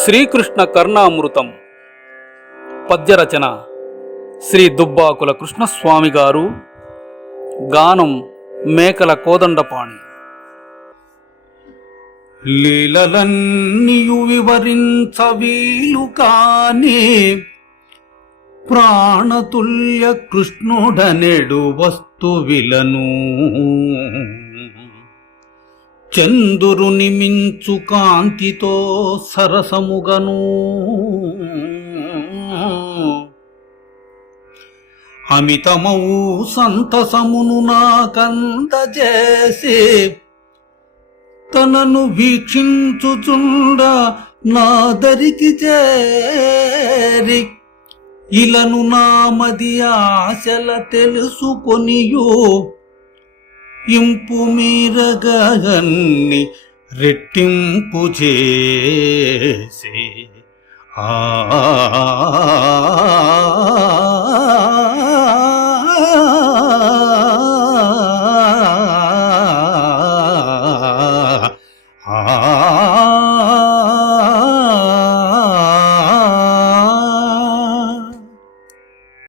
శ్రీకృష్ణ కర్ణామృతం పద్యరచన శ్రీ దుబ్బాకుల కృష్ణస్వామి గారు. గానం మేకల కోదండపాణి. లీలలన్నీయు వివరించవీలు కాని ప్రాణతుల్య కృష్ణుడనెడు వస్తువిలను చందురుని మించు కాంతితో సరసముగను అమితమౌ సంతసమును నాకందజేసి తనను వీక్షించుచుండ నాదరికి చేరి ఇలను నామది ఆశల తెలుసుకొనియు ఇంపు మీరగన్ని రెట్టింపు చేసి